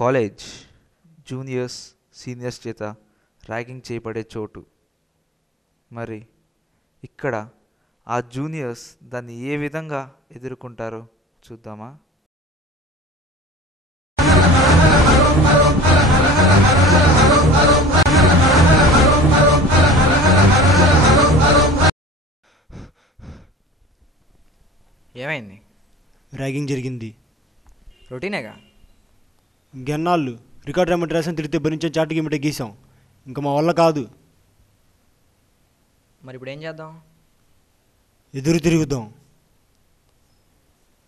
College juniors seniors చేత ragging చేయబడే చోటు. మరి ఇక్కడ ఆ జూనియర్స్ దాన్ని ఏ విధంగా ఎదుర్కొంటారో చూద్దామా? ఏమైంది? ర్యాగింగ్ జరిగింది. రొటీనేగా. ఇంకెన్నాళ్ళు రికార్డ్ రమ్మంటే రాసిన తిరిగితే భరించే చాటుకి ఏమిటే గీసాం. ఇంకా మా వల్ల కాదు. మరి ఇప్పుడు ఏం చేద్దాం? ఎదురు తిరుగుదాం.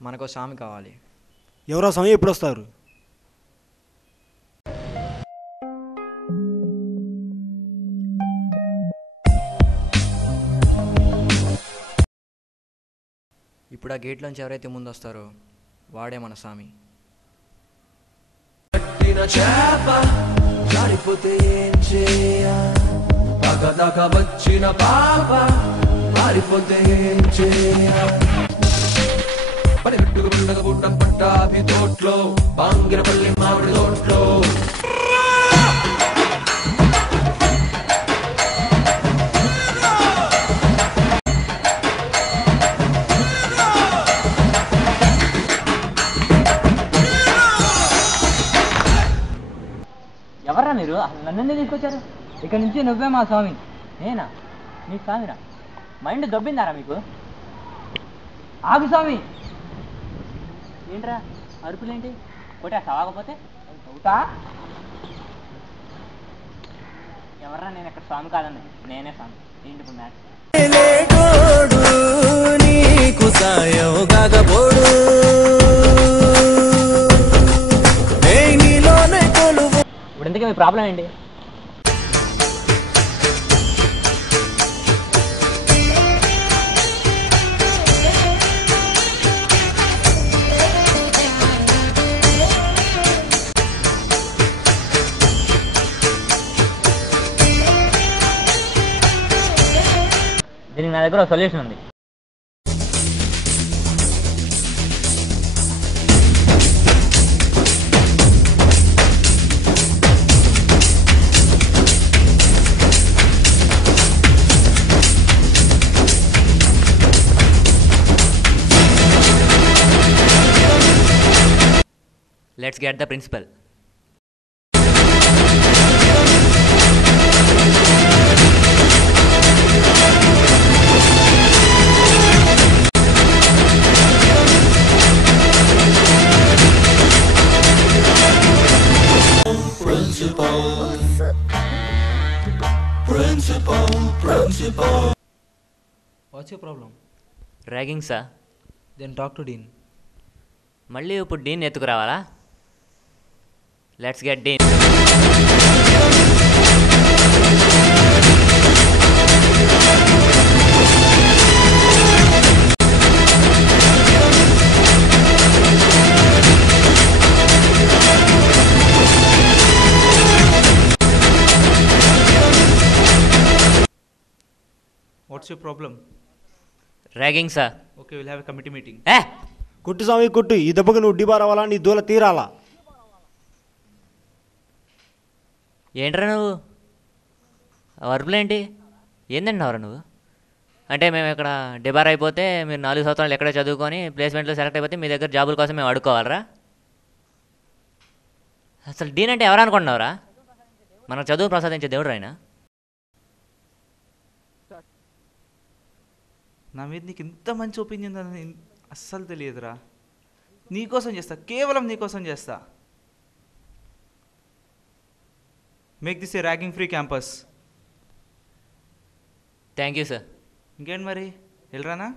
మనకు స్వామి కావాలి. ఎవరో సమయం ఎప్పుడు వస్తారు? ఇప్పుడు ఆ గేట్లోంచి ఎవరైతే ముందు వస్తారో వాడే మన స్వామి. వచ్చిన పాప మారిపోతే ఏం పుట్టం పట్టాభి తోట్లో బాంగిరపల్లి మామిడి తోట్లో ఎవర్రా మీరు? నన్ను తీసుకొచ్చారు? ఇక్కడ నుంచి నువ్వే మా స్వామి. నేనా నీ స్వామిరా? మైండ్ దొబ్బిందారా మీకు? ఆగు స్వామి. ఏంట్రా అరుపులేంటి? కొట్టేస్తా ఆగపోతే అవుతా. ఎవర్రా? నేను ఇక్కడ స్వామి కాదండి, నేనే స్వామి. ఏంటి ఇప్పుడు మ్యాచ్? ఇప్పుడు ఎందుకే మీ ప్రాబ్లం ఏంటి? దీనికి నా దగ్గర ఒక సొల్యూషన్ ఉంది. Let's get the principal. Principal. What's your problem? Ragging, sir. Then talk to Dean. మళ్ళీ ఇప్పుడు డీన్ ఎత్తుకురావాలా? Let's get dean. What's your problem? Ragging, sir. Okay, we'll have a committee meeting. కొట్టు స్వామి కొట్టు. ఈ దెబ్బకు నువ్వు డిబారవాలా, నీ దూల తీరాలా. ఏంట్రా నువ్వు అరుపులేంటి? ఏందంటున్నావురా నువ్వు? అంటే మేము ఇక్కడ డిబార్ అయిపోతే మీరు 4 సంవత్సరాలు ఎక్కడే చదువుకొని ప్లేస్మెంట్లో సెలెక్ట్ అయిపోతే మీ దగ్గర జాబుల కోసం మేము అడుక్కోవాలరా? అసలు డీన్ అంటే ఎవరు అనుకుంటున్నావురా? మన చదువు ప్రసాదించే దేవుడు ఆయన. నా మీద నీకు ఇంత మంచి ఒపీనియన్ అని అస్సలు తెలియదురా. నీకోసం చేస్తా, కేవలం నీకోసం చేస్తా. Make this A ragging free campus. Thank you sir. ఇంకేంటి మరి, వెళ్ళరానా?